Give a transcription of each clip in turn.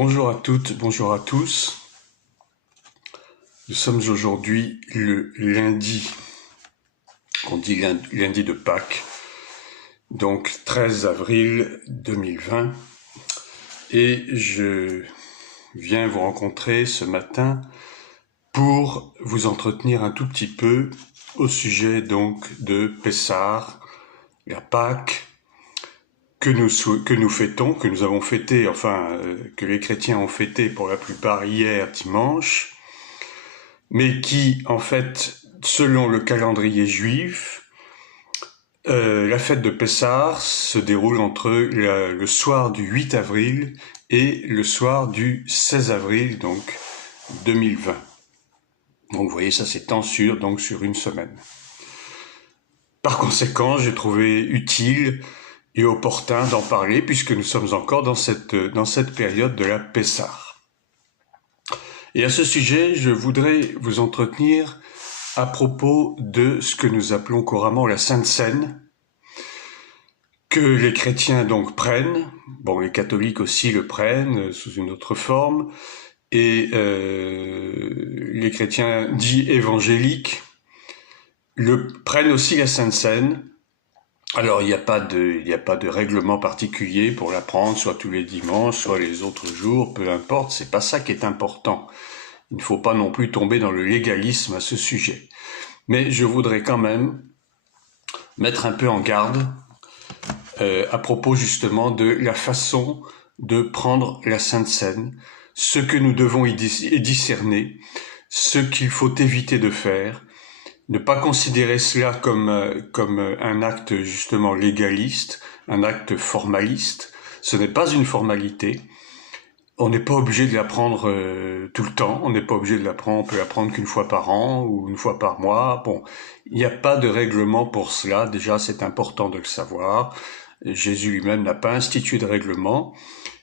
Bonjour à toutes, bonjour à tous. Nous sommes aujourd'hui le lundi, on dit lundi de Pâques, donc 13 avril 2020. Et je viens vous rencontrer ce matin pour vous entretenir un tout petit peu au sujet donc de Pessah, la Pâques, que nous fêtons, que nous avons fêté, que les chrétiens ont fêté pour la plupart hier dimanche, mais qui, en fait, selon le calendrier juif, la fête de Pessah se déroule entre le soir du 8 avril et le soir du 16 avril, donc 2020. Donc vous voyez, ça s'étend sur une semaine. Par conséquent, j'ai trouvé utile et opportun d'en parler puisque nous sommes encore dans cette période de la Pessah. Et à ce sujet, je voudrais vous entretenir à propos de ce que nous appelons couramment la Sainte Seine, que les chrétiens donc prennent, bon les catholiques aussi le prennent sous une autre forme, et les chrétiens dits évangéliques prennent aussi la Sainte Seine. Alors il n'y a pas de règlement particulier pour la prendre, soit tous les dimanches, soit les autres jours, peu importe, c'est pas ça qui est important. Il ne faut pas non plus tomber dans le légalisme à ce sujet. Mais je voudrais quand même mettre un peu en garde à propos justement de la façon de prendre la Sainte Seine, ce que nous devons y discerner, ce qu'il faut éviter de faire, ne pas considérer cela comme un acte justement légaliste, un acte formaliste. Ce n'est pas une formalité. On n'est pas obligé de l'apprendre tout le temps. On n'est pas obligé de l'apprendre. On peut l'apprendre qu'une fois par an ou une fois par mois. Bon, il n'y a pas de règlement pour cela. Déjà, c'est important de le savoir. Jésus lui-même n'a pas institué de règlement.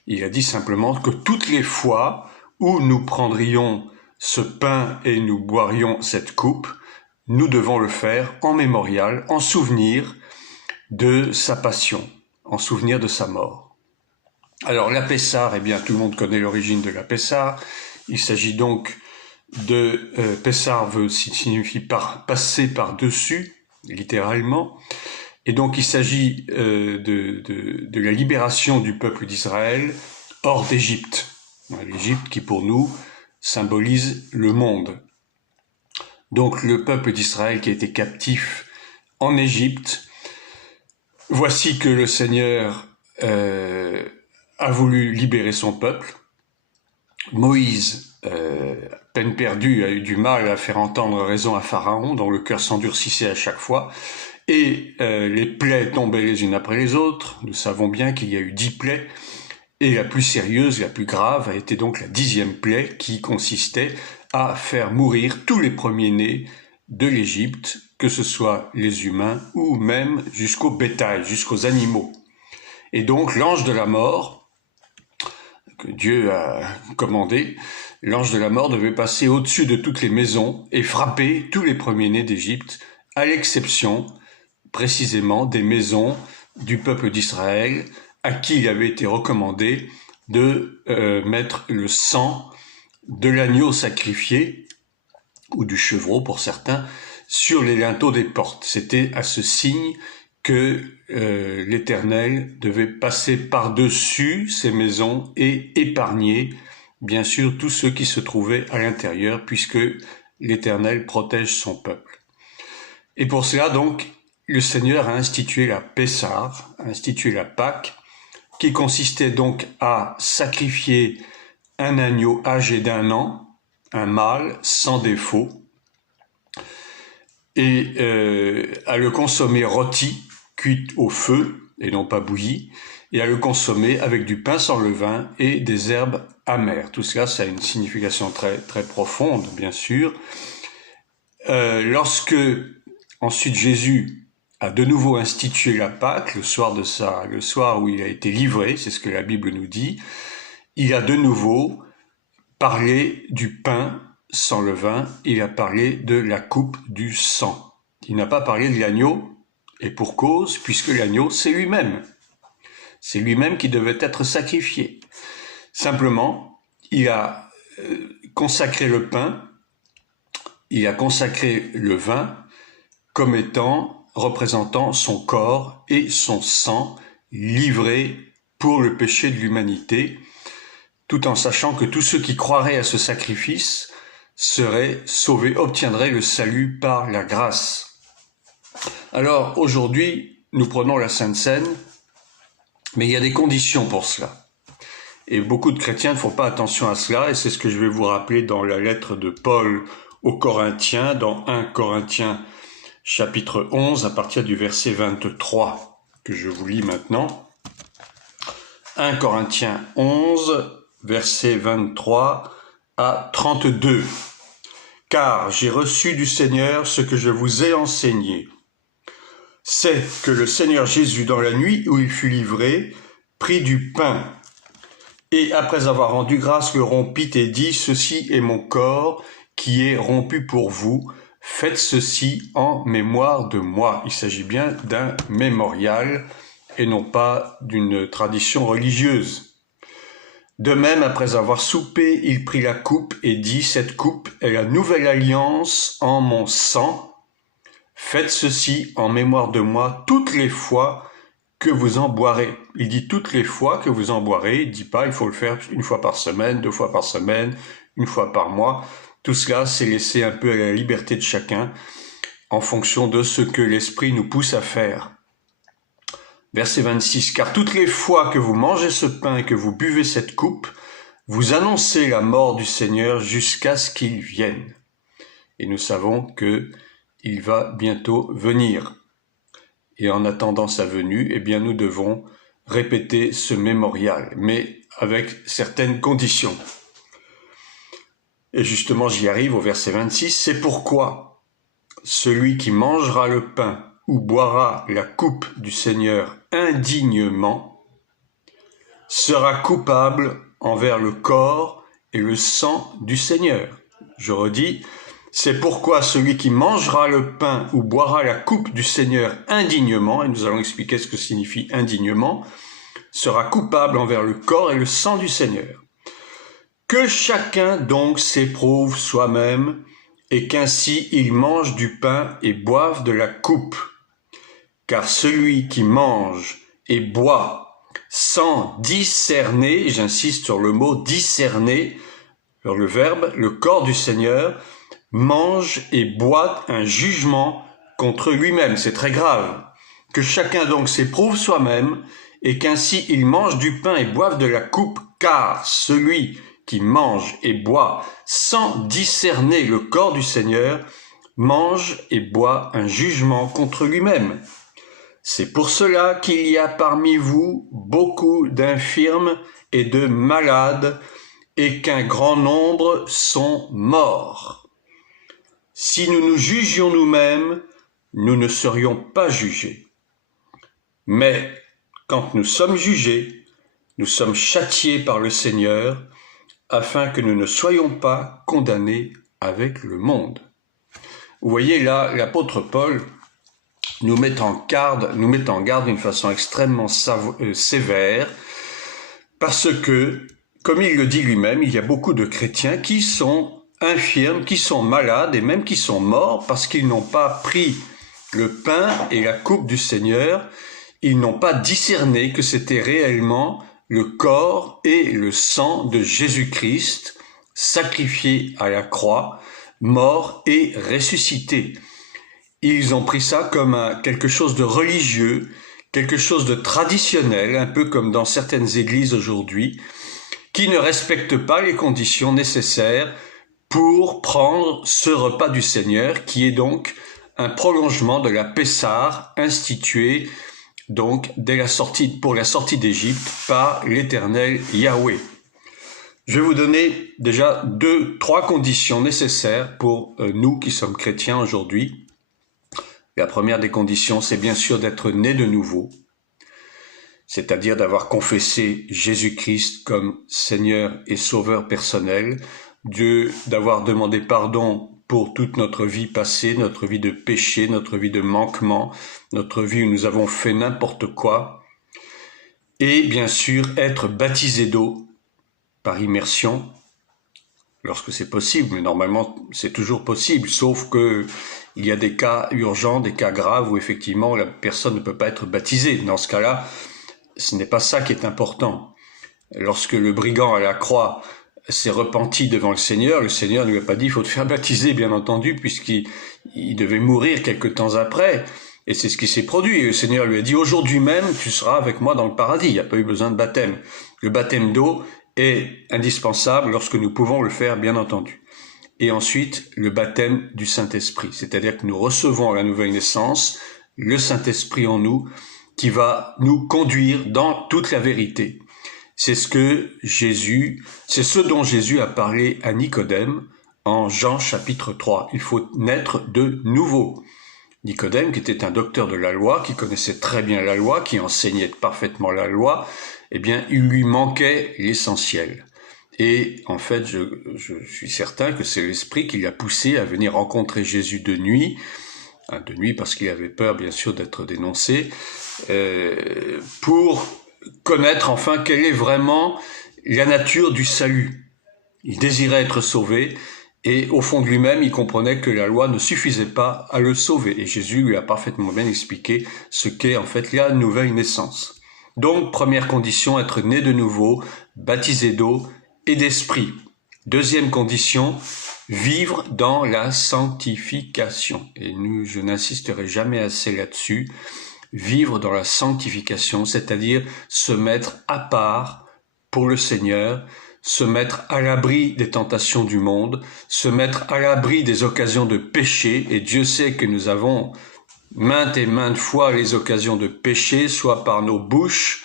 Il a dit simplement que toutes les fois où nous prendrions ce pain et nous boirions cette coupe, nous devons le faire en mémorial, en souvenir de sa passion, en souvenir de sa mort. Alors la Pessah, eh bien tout le monde connaît l'origine de la Pessah. Il s'agit donc de Pessah signifie passer par-dessus, littéralement. Et donc il s'agit de la libération du peuple d'Israël hors d'Égypte. L'Égypte qui pour nous symbolise le monde. Donc le peuple d'Israël qui a été captif en Égypte, voici que le Seigneur a voulu libérer son peuple. Moïse, peine perdue, a eu du mal à faire entendre raison à Pharaon, dont le cœur s'endurcissait à chaque fois, et les plaies tombaient les unes après les autres. Nous savons bien qu'il y a eu 10 plaies, et la plus sérieuse, la plus grave, a été donc la 10e plaie qui consistait à faire mourir tous les premiers-nés de l'Égypte, que ce soit les humains ou même jusqu'au bétail, jusqu'aux animaux. Et donc l'ange de la mort, que Dieu a commandé, l'ange de la mort devait passer au-dessus de toutes les maisons et frapper tous les premiers-nés d'Égypte, à l'exception précisément des maisons du peuple d'Israël, à qui il avait été recommandé de mettre le sang de l'agneau sacrifié, ou du chevreau pour certains, sur les linteaux des portes. C'était à ce signe que l'Éternel devait passer par-dessus ces maisons et épargner, bien sûr, tous ceux qui se trouvaient à l'intérieur, puisque l'Éternel protège son peuple. Et pour cela, donc, le Seigneur a institué la Pessah, a institué la Pâque, qui consistait donc à sacrifier un agneau âgé d'1 an, un mâle sans défaut, et à le consommer rôti, cuit au feu et non pas bouilli, et à le consommer avec du pain sans levain et des herbes amères. Tout cela, ça a une signification très très profonde, bien sûr. Lorsque ensuite Jésus a de nouveau institué la Pâque, le soir où il a été livré, c'est ce que la Bible nous dit, il a de nouveau parlé du pain sans levain, il a parlé de la coupe du sang. Il n'a pas parlé de l'agneau, et pour cause, puisque l'agneau, c'est lui-même. C'est lui-même qui devait être sacrifié. Simplement, il a consacré le pain, il a consacré le vin comme étant, représentant son corps et son sang livrés pour le péché de l'humanité, tout en sachant que tous ceux qui croiraient à ce sacrifice seraient sauvés, obtiendraient le salut par la grâce. Alors aujourd'hui, nous prenons la Sainte Seine, mais il y a des conditions pour cela. Et beaucoup de chrétiens ne font pas attention à cela, et c'est ce que je vais vous rappeler dans la lettre de Paul aux Corinthiens, dans 1 Corinthiens chapitre 11, à partir du verset 23, que je vous lis maintenant. 1 Corinthiens 11, verset 23 à 32. « Car j'ai reçu du Seigneur ce que je vous ai enseigné. C'est que le Seigneur Jésus, dans la nuit où il fut livré, prit du pain, et après avoir rendu grâce, le rompit et dit, « Ceci est mon corps qui est rompu pour vous. Faites ceci en mémoire de moi. » Il s'agit bien d'un mémorial et non pas d'une tradition religieuse. De même, après avoir soupé, il prit la coupe et dit, « Cette coupe est la nouvelle alliance en mon sang. Faites ceci en mémoire de moi toutes les fois que vous en boirez. » Il dit toutes les fois que vous en boirez. Il ne dit pas il faut le faire une fois par semaine, 2 fois par semaine, 1 fois par mois. Tout cela, c'est laissé un peu à la liberté de chacun en fonction de ce que l'Esprit nous pousse à faire. Verset 26. « Car toutes les fois que vous mangez ce pain et que vous buvez cette coupe, vous annoncez la mort du Seigneur jusqu'à ce qu'il vienne. » Et nous savons que il va bientôt venir. Et en attendant sa venue, eh bien, nous devons répéter ce mémorial, mais avec certaines conditions. Et justement, j'y arrive au verset 26. « C'est pourquoi celui qui mangera le pain ou boira la coupe du Seigneur indignement sera coupable envers le corps et le sang du Seigneur. » Je redis, c'est pourquoi celui qui mangera le pain ou boira la coupe du Seigneur indignement, et nous allons expliquer ce que signifie indignement, sera coupable envers le corps et le sang du Seigneur. Que chacun donc s'éprouve soi-même, et qu'ainsi il mange du pain et boive de la coupe. Car celui qui mange et boit sans discerner, j'insiste sur le mot discerner, sur le verbe, le corps du Seigneur, mange et boit un jugement contre lui-même. C'est très grave. Que chacun donc s'éprouve soi-même, et qu'ainsi il mange du pain et boive de la coupe, car celui qui mange et boit sans discerner le corps du Seigneur, mange et boit un jugement contre lui-même. C'est pour cela qu'il y a parmi vous beaucoup d'infirmes et de malades, et qu'un grand nombre sont morts. Si nous nous jugions nous-mêmes, nous ne serions pas jugés. Mais quand nous sommes jugés, nous sommes châtiés par le Seigneur, afin que nous ne soyons pas condamnés avec le monde. Vous voyez là, l'apôtre Paul nous met en garde d'une façon extrêmement sévère, parce que, comme il le dit lui-même, il y a beaucoup de chrétiens qui sont infirmes, qui sont malades et même qui sont morts parce qu'ils n'ont pas pris le pain et la coupe du Seigneur, ils n'ont pas discerné que c'était réellement le corps et le sang de Jésus-Christ, sacrifié à la croix, mort et ressuscité. Ils ont pris ça comme quelque chose de religieux, quelque chose de traditionnel, un peu comme dans certaines églises aujourd'hui, qui ne respectent pas les conditions nécessaires pour prendre ce repas du Seigneur, qui est donc un prolongement de la Pessah instituée donc pour la sortie d'Égypte par l'Éternel Yahweh. Je vais vous donner déjà 3 conditions nécessaires pour nous qui sommes chrétiens aujourd'hui. La première des conditions, c'est bien sûr d'être né de nouveau, c'est-à-dire d'avoir confessé Jésus-Christ comme Seigneur et Sauveur personnel, d'avoir demandé pardon pour toute notre vie passée, notre vie de péché, notre vie de manquement, notre vie où nous avons fait n'importe quoi, et bien sûr être baptisé d'eau par immersion, lorsque c'est possible, mais normalement c'est toujours possible, sauf que il y a des cas urgents, des cas graves où effectivement la personne ne peut pas être baptisée. Dans ce cas-là, ce n'est pas ça qui est important. Lorsque le brigand à la croix s'est repenti devant le Seigneur ne lui a pas dit « il faut te faire baptiser », bien entendu, puisqu'il devait mourir quelque temps après. Et c'est ce qui s'est produit. Et le Seigneur lui a dit « aujourd'hui même, tu seras avec moi dans le paradis ». Il n'y a pas eu besoin de baptême. Le baptême d'eau est indispensable lorsque nous pouvons le faire, bien entendu. Et ensuite, le baptême du Saint-Esprit. C'est-à-dire que nous recevons à la nouvelle naissance le Saint-Esprit en nous qui va nous conduire dans toute la vérité. C'est ce dont Jésus a parlé à Nicodème en Jean chapitre 3. Il faut naître de nouveau. Nicodème, qui était un docteur de la loi, qui connaissait très bien la loi, qui enseignait parfaitement la loi, eh bien, il lui manquait l'essentiel. Et en fait, je suis certain que c'est l'Esprit qui l'a poussé à venir rencontrer Jésus de nuit parce qu'il avait peur, bien sûr, d'être dénoncé, pour connaître enfin quelle est vraiment la nature du salut. Il désirait être sauvé, et au fond de lui-même, il comprenait que la loi ne suffisait pas à le sauver. Et Jésus lui a parfaitement bien expliqué ce qu'est en fait la nouvelle naissance. Donc, première condition, être né de nouveau, baptisé d'eau et d'esprit. Deuxième condition, vivre dans la sanctification. Et je n'insisterai jamais assez là-dessus. Vivre dans la sanctification, c'est-à-dire se mettre à part pour le Seigneur, se mettre à l'abri des tentations du monde, se mettre à l'abri des occasions de péché, et Dieu sait que nous avons maintes et maintes fois les occasions de péché, soit par nos bouches,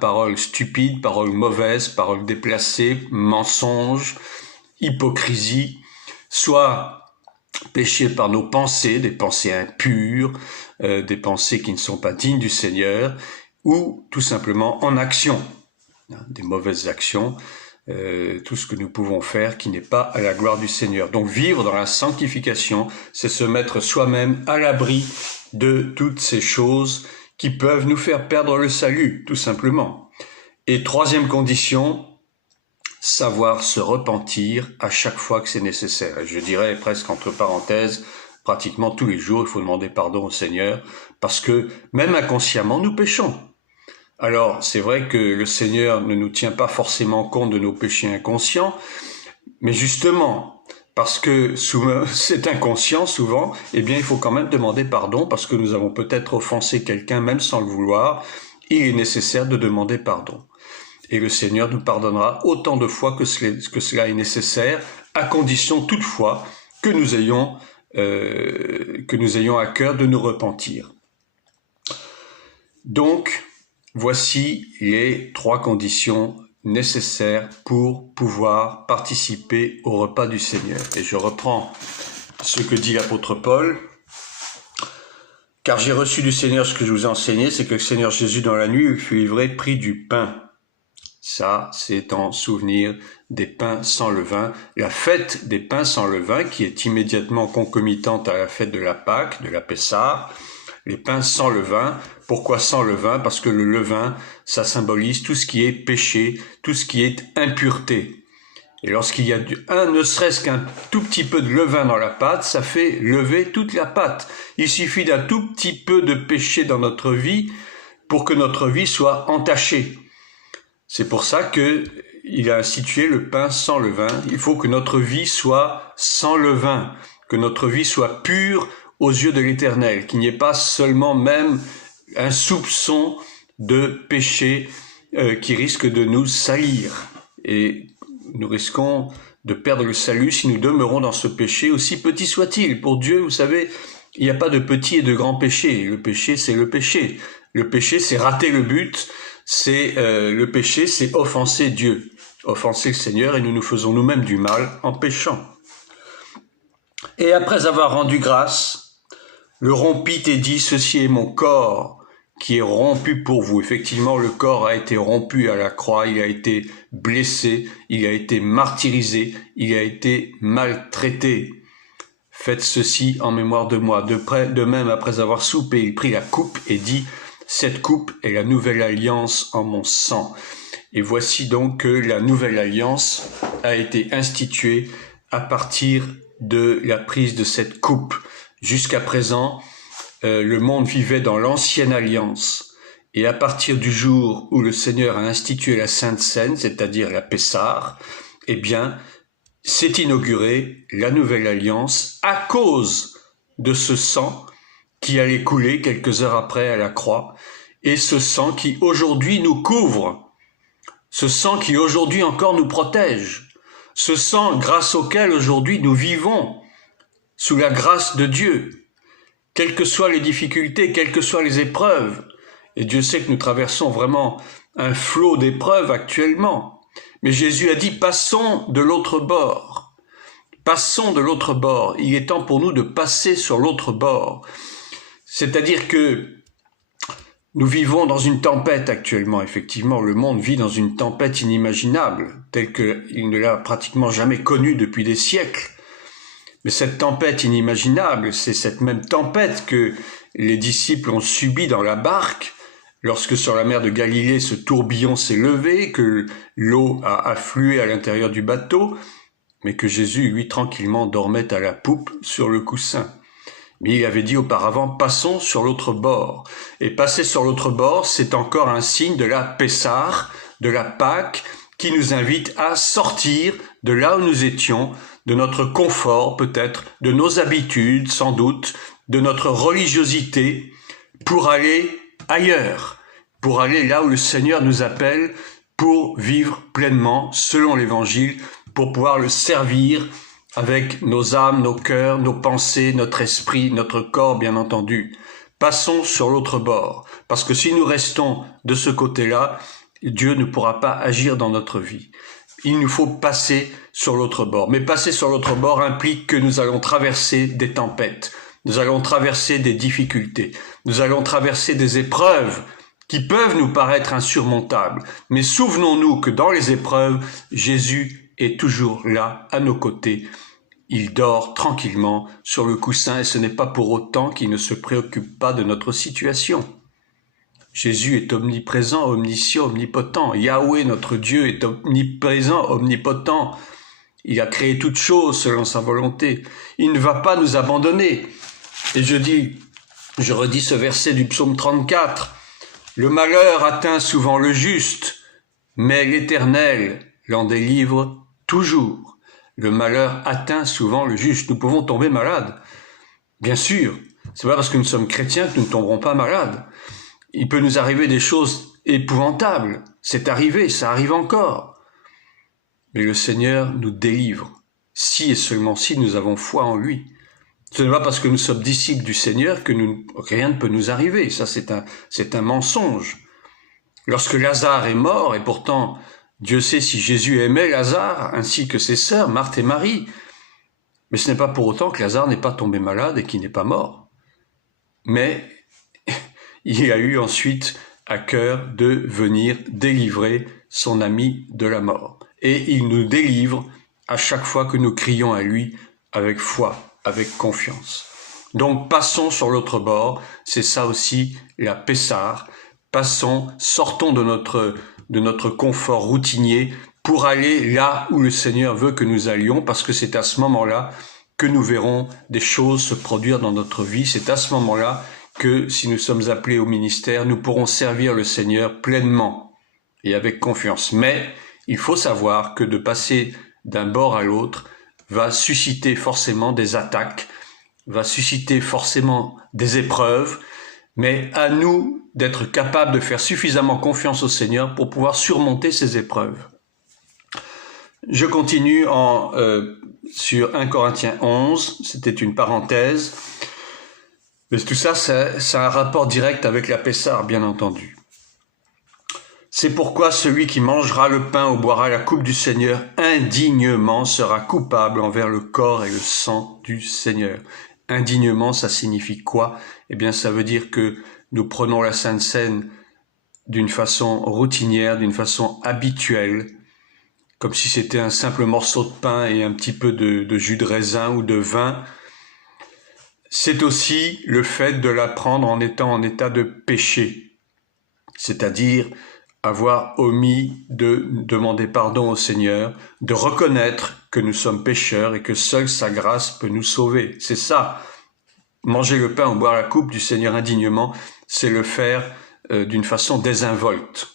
paroles stupides, paroles mauvaises, paroles déplacées, mensonges, hypocrisie, soit péché par nos pensées, des pensées impures, des pensées qui ne sont pas dignes du Seigneur, ou tout simplement en action, des mauvaises actions, tout ce que nous pouvons faire qui n'est pas à la gloire du Seigneur. Donc vivre dans la sanctification, c'est se mettre soi-même à l'abri de toutes ces choses qui peuvent nous faire perdre le salut, tout simplement. Et troisième condition, savoir se repentir à chaque fois que c'est nécessaire. Et je dirais presque entre parenthèses, pratiquement tous les jours, il faut demander pardon au Seigneur, parce que même inconsciemment, nous péchons. Alors, c'est vrai que le Seigneur ne nous tient pas forcément compte de nos péchés inconscients, mais justement, parce que c'est inconscient souvent, eh bien, il faut quand même demander pardon, parce que nous avons peut-être offensé quelqu'un même sans le vouloir. Il est nécessaire de demander pardon. Et le Seigneur nous pardonnera autant de fois que cela est nécessaire, à condition toutefois que nous ayons à cœur de nous repentir. Donc, voici les 3 conditions nécessaires pour pouvoir participer au repas du Seigneur. Et je reprends ce que dit l'apôtre Paul. « Car j'ai reçu du Seigneur ce que je vous ai enseigné, c'est que le Seigneur Jésus dans la nuit, il fut livré, prit du pain. » Ça, c'est en souvenir des pains sans levain, la fête des pains sans levain qui est immédiatement concomitante à la fête de la Pâque, de la Pessah. Les pains sans levain. Pourquoi sans levain? Parce que le levain, ça symbolise tout ce qui est péché, tout ce qui est impureté. Et lorsqu'il y a ne serait-ce qu'un tout petit peu de levain dans la pâte, ça fait lever toute la pâte. Il suffit d'un tout petit peu de péché dans notre vie pour que notre vie soit entachée. C'est pour ça qu'il a institué le pain sans levain. Il faut que notre vie soit sans levain, que notre vie soit pure aux yeux de l'Éternel, qu'il n'y ait pas seulement même un soupçon de péché qui risque de nous salir. Et nous risquons de perdre le salut si nous demeurons dans ce péché, aussi petit soit-il. Pour Dieu, vous savez, il n'y a pas de petit et de grand péché. Le péché, c'est le péché. Le péché, c'est rater le but. Le péché, c'est offenser Dieu, offenser le Seigneur, et nous nous faisons nous-mêmes du mal en péchant. Et après avoir rendu grâce, le rompit et dit, ceci est mon corps qui est rompu pour vous. Effectivement, le corps a été rompu à la croix, il a été blessé, il a été martyrisé, il a été maltraité. Faites ceci en mémoire de moi. De même, après avoir soupé, il prit la coupe et dit, cette coupe est la nouvelle alliance en mon sang. Et voici donc que la nouvelle alliance a été instituée à partir de la prise de cette coupe. Jusqu'à présent, le monde vivait dans l'ancienne alliance. Et à partir du jour où le Seigneur a institué la Sainte Seine, c'est-à-dire la Pessah, eh bien, s'est inaugurée la nouvelle alliance à cause de ce sang qui allait couler quelques heures après à la croix, et ce sang qui aujourd'hui nous couvre, ce sang qui aujourd'hui encore nous protège, ce sang grâce auquel aujourd'hui nous vivons sous la grâce de Dieu, quelles que soient les difficultés, quelles que soient les épreuves. Et Dieu sait que nous traversons vraiment un flot d'épreuves actuellement. Mais Jésus a dit, passons de l'autre bord. Passons de l'autre bord. Il est temps pour nous de passer sur l'autre bord. C'est-à-dire que nous vivons dans une tempête actuellement. Effectivement, le monde vit dans une tempête inimaginable, telle qu'il ne l'a pratiquement jamais connue depuis des siècles. Mais cette tempête inimaginable, c'est cette même tempête que les disciples ont subie dans la barque, lorsque sur la mer de Galilée ce tourbillon s'est levé, que l'eau a afflué à l'intérieur du bateau, mais que Jésus, lui, tranquillement dormait à la poupe sur le coussin. Mais il avait dit auparavant, passons sur l'autre bord. Et passer sur l'autre bord, c'est encore un signe de la Pessah, de la Pâque, qui nous invite à sortir de là où nous étions, de notre confort peut-être, de nos habitudes sans doute, de notre religiosité, pour aller ailleurs, pour aller là où le Seigneur nous appelle, pour vivre pleinement selon l'Évangile, pour pouvoir le servir avec nos âmes, nos cœurs, nos pensées, notre esprit, notre corps bien entendu. Passons sur l'autre bord, parce que si nous restons de ce côté-là, Dieu ne pourra pas agir dans notre vie. Il nous faut passer sur l'autre bord. Mais passer sur l'autre bord implique que nous allons traverser des tempêtes, nous allons traverser des difficultés, nous allons traverser des épreuves qui peuvent nous paraître insurmontables. Mais souvenons-nous que dans les épreuves, Jésus est toujours là, à nos côtés. Il dort tranquillement sur le coussin et ce n'est pas pour autant qu'il ne se préoccupe pas de notre situation. Jésus est omniprésent, omniscient, omnipotent. Yahweh, notre Dieu, est omniprésent, omnipotent. Il a créé toutes choses selon sa volonté. Il ne va pas nous abandonner. Et je redis ce verset du psaume 34. Le malheur atteint souvent le juste, mais l'Éternel l'en délivre toujours. Le malheur atteint souvent le juste. Nous pouvons tomber malades. Bien sûr, c'est pas parce que nous sommes chrétiens que nous ne tomberons pas malades. Il peut nous arriver des choses épouvantables. C'est arrivé, ça arrive encore. Mais le Seigneur nous délivre, si et seulement si nous avons foi en lui. Ce n'est pas parce que nous sommes disciples du Seigneur que rien ne peut nous arriver. Ça, c'est un mensonge. Lorsque Lazare est mort, et pourtant, Dieu sait si Jésus aimait Lazare, ainsi que ses sœurs, Marthe et Marie. Mais ce n'est pas pour autant que Lazare n'est pas tombé malade et qu'il n'est pas mort. Mais il a eu ensuite à cœur de venir délivrer son ami de la mort. Et il nous délivre à chaque fois que nous crions à lui avec foi, avec confiance. Donc passons sur l'autre bord, c'est ça aussi la Pessah. Passons, sortons de notre confort routinier pour aller là où le Seigneur veut que nous allions, parce que c'est à ce moment-là que nous verrons des choses se produire dans notre vie. C'est à ce moment-là que, si nous sommes appelés au ministère, nous pourrons servir le Seigneur pleinement et avec confiance. Mais il faut savoir que de passer d'un bord à l'autre va susciter forcément des attaques, va susciter forcément des épreuves, mais à nous d'être capables de faire suffisamment confiance au Seigneur pour pouvoir surmonter ces épreuves. Je continue sur 1 Corinthiens 11, c'était une parenthèse. Mais tout ça, ça a un rapport direct avec la Pessah, bien entendu. C'est pourquoi celui qui mangera le pain ou boira la coupe du Seigneur indignement sera coupable envers le corps et le sang du Seigneur. Indignement, ça signifie quoi? Eh bien, ça veut dire que nous prenons la Sainte Seine d'une façon routinière, d'une façon habituelle, comme si c'était un simple morceau de pain et un petit peu de jus de raisin ou de vin. C'est aussi le fait de la prendre en étant en état de péché, c'est-à-dire avoir omis de demander pardon au Seigneur, de reconnaître que nous sommes pécheurs et que seule sa grâce peut nous sauver. C'est ça. Manger le pain ou boire la coupe du Seigneur indignement, c'est le faire d'une façon désinvolte.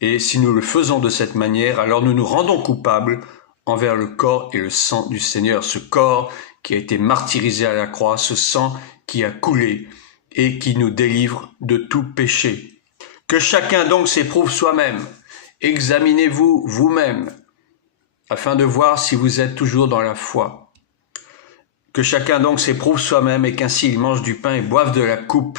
Et si nous le faisons de cette manière, alors nous nous rendons coupables envers le corps et le sang du Seigneur, ce corps qui a été martyrisé à la croix, ce sang qui a coulé et qui nous délivre de tout péché. Que chacun donc s'éprouve soi-même, examinez-vous vous-même, afin de voir si vous êtes toujours dans la foi. Que chacun donc s'éprouve soi-même et qu'ainsi il mange du pain et boive de la coupe.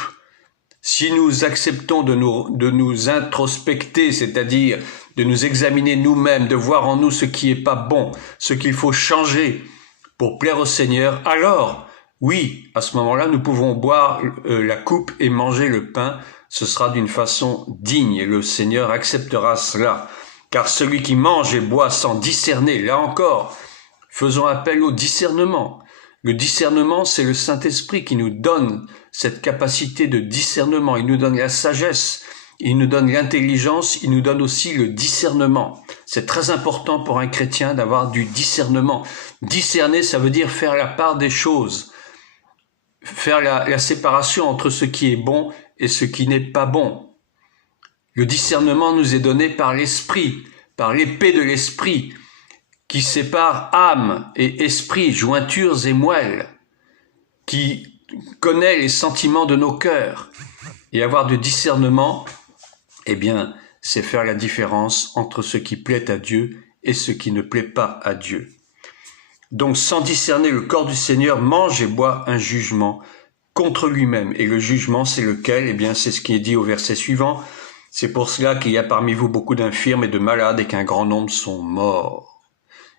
Si nous acceptons de nous introspecter, c'est-à-dire de nous examiner nous-mêmes, de voir en nous ce qui est pas bon, ce qu'il faut changer pour plaire au Seigneur, alors, oui, à ce moment-là, nous pouvons boire la coupe et manger le pain. Ce sera d'une façon digne et le Seigneur acceptera cela. Car celui qui mange et boit sans discerner, là encore, faisons appel au discernement. Le discernement, c'est le Saint-Esprit qui nous donne cette capacité de discernement. Il nous donne la sagesse, il nous donne l'intelligence, il nous donne aussi le discernement. C'est très important pour un chrétien d'avoir du discernement. Discerner, ça veut dire faire la part des choses, faire la séparation entre ce qui est bon et ce qui n'est pas bon. Le discernement nous est donné par l'Esprit, par l'épée de l'Esprit, qui sépare âme et esprit, jointures et moelles, qui connaît les sentiments de nos cœurs. Et avoir du discernement, eh bien, c'est faire la différence entre ce qui plaît à Dieu et ce qui ne plaît pas à Dieu. Donc, sans discerner le corps du Seigneur, mange et boit un jugement contre lui-même. Et le jugement, c'est lequel? Eh bien, c'est ce qui est dit au verset suivant. C'est pour cela qu'il y a parmi vous beaucoup d'infirmes et de malades et qu'un grand nombre sont morts.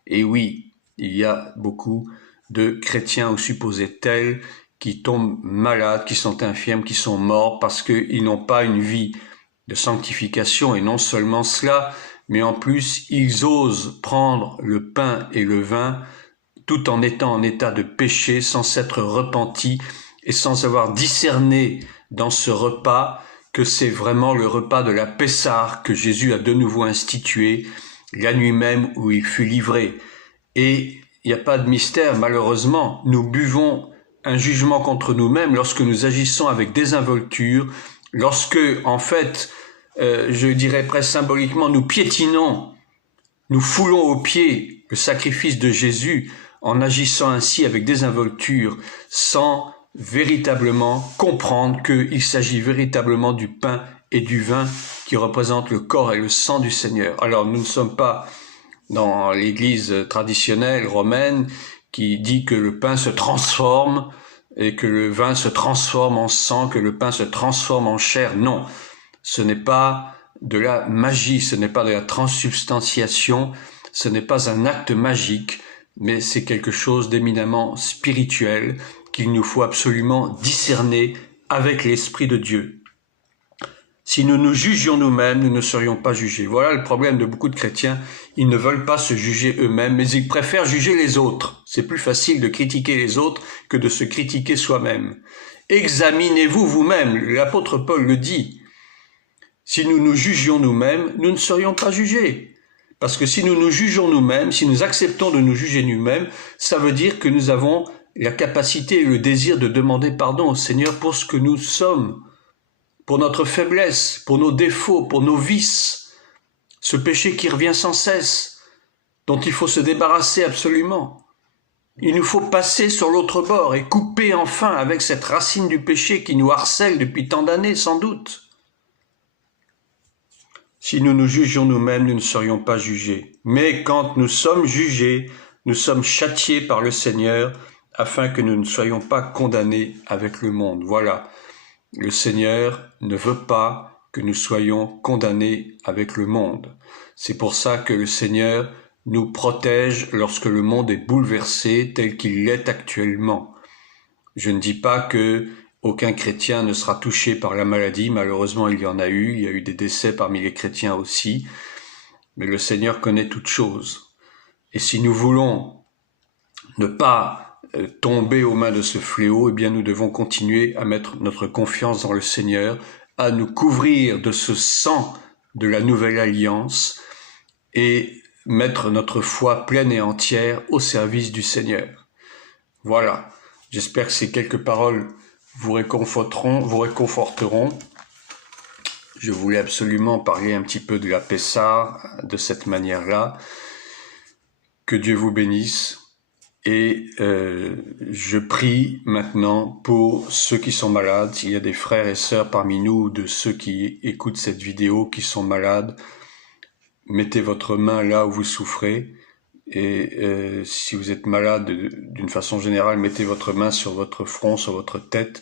Et oui, il y a beaucoup de chrétiens ou supposés tels qui tombent malades, qui sont infirmes, qui sont morts parce qu'ils n'ont pas une vie de sanctification. Et non seulement cela, mais en plus, ils osent prendre le pain et le vin tout en étant en état de péché, sans s'être repentis et sans avoir discerné dans ce repas que c'est vraiment le repas de la Pessah que Jésus a de nouveau institué la nuit même où il fut livré. Et il n'y a pas de mystère, malheureusement, nous buvons un jugement contre nous-mêmes lorsque nous agissons avec désinvolture, lorsque, en fait, je dirais presque symboliquement, nous piétinons, nous foulons aux pieds le sacrifice de Jésus en agissant ainsi avec désinvolture, sans véritablement comprendre qu'il s'agit véritablement du pain et du vin qui représentent le corps et le sang du Seigneur. Alors, nous ne sommes pas dans l'église traditionnelle romaine qui dit que le pain se transforme et que le vin se transforme en sang, que le pain se transforme en chair. Non, ce n'est pas de la magie, ce n'est pas de la transsubstantiation, ce n'est pas un acte magique, mais c'est quelque chose d'éminemment spirituel qu'il nous faut absolument discerner avec l'Esprit de Dieu. Si nous nous jugions nous-mêmes, nous ne serions pas jugés. Voilà le problème de beaucoup de chrétiens. Ils ne veulent pas se juger eux-mêmes, mais ils préfèrent juger les autres. C'est plus facile de critiquer les autres que de se critiquer soi-même. Examinez-vous vous-même. L'apôtre Paul le dit. Si nous nous jugions nous-mêmes, nous ne serions pas jugés. Parce que si nous nous jugeons nous-mêmes, si nous acceptons de nous juger nous-mêmes, ça veut dire que nous avons la capacité et le désir de demander pardon au Seigneur pour ce que nous sommes, pour notre faiblesse, pour nos défauts, pour nos vices, ce péché qui revient sans cesse, dont il faut se débarrasser absolument. Il nous faut passer sur l'autre bord et couper enfin avec cette racine du péché qui nous harcèle depuis tant d'années sans doute. Si nous nous jugions nous-mêmes, nous ne serions pas jugés. Mais quand nous sommes jugés, nous sommes châtiés par le Seigneur afin que nous ne soyons pas condamnés avec le monde. Voilà. Le Seigneur ne veut pas que nous soyons condamnés avec le monde. C'est pour ça que le Seigneur nous protège lorsque le monde est bouleversé tel qu'il l'est actuellement. Je ne dis pas que aucun chrétien ne sera touché par la maladie. Malheureusement, il y en a eu. Il y a eu des décès parmi les chrétiens aussi. Mais le Seigneur connaît toutes choses. Et si nous voulons ne pas tomber aux mains de ce fléau, eh bien nous devons continuer à mettre notre confiance dans le Seigneur, à nous couvrir de ce sang de la nouvelle alliance et mettre notre foi pleine et entière au service du Seigneur. Voilà, j'espère que ces quelques paroles vous réconforteront. Je voulais absolument parler un petit peu de la Pessah de cette manière-là. Que Dieu vous bénisse. Et je prie maintenant pour ceux qui sont malades. S'il y a des frères et sœurs parmi nous, de ceux qui écoutent cette vidéo, qui sont malades, mettez votre main là où vous souffrez. Et si vous êtes malade, d'une façon générale, mettez votre main sur votre front, sur votre tête.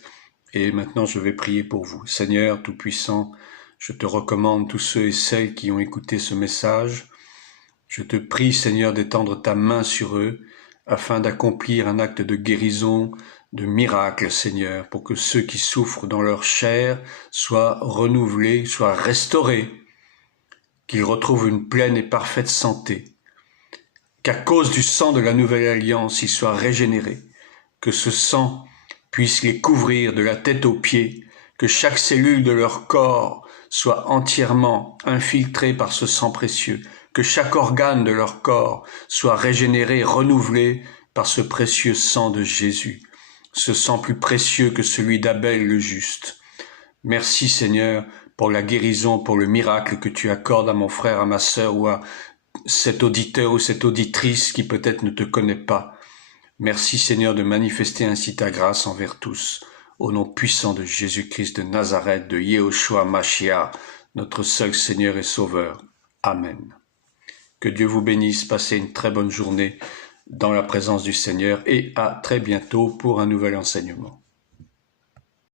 Et maintenant, je vais prier pour vous. Seigneur Tout-Puissant, je te recommande tous ceux et celles qui ont écouté ce message. Je te prie, Seigneur, d'étendre ta main sur eux, afin d'accomplir un acte de guérison, de miracle, Seigneur, pour que ceux qui souffrent dans leur chair soient renouvelés, soient restaurés, qu'ils retrouvent une pleine et parfaite santé, qu'à cause du sang de la nouvelle alliance, ils soient régénérés, que ce sang puisse les couvrir de la tête aux pieds, que chaque cellule de leur corps soit entièrement infiltrée par ce sang précieux, que chaque organe de leur corps soit régénéré, renouvelé par ce précieux sang de Jésus, ce sang plus précieux que celui d'Abel le juste. Merci Seigneur pour la guérison, pour le miracle que tu accordes à mon frère, à ma sœur ou à cet auditeur ou cette auditrice qui peut-être ne te connaît pas. Merci Seigneur de manifester ainsi ta grâce envers tous. Au nom puissant de Jésus-Christ de Nazareth, de Yehoshua Mashiach, notre seul Seigneur et Sauveur. Amen. Que Dieu vous bénisse, passez une très bonne journée dans la présence du Seigneur et à très bientôt pour un nouvel enseignement.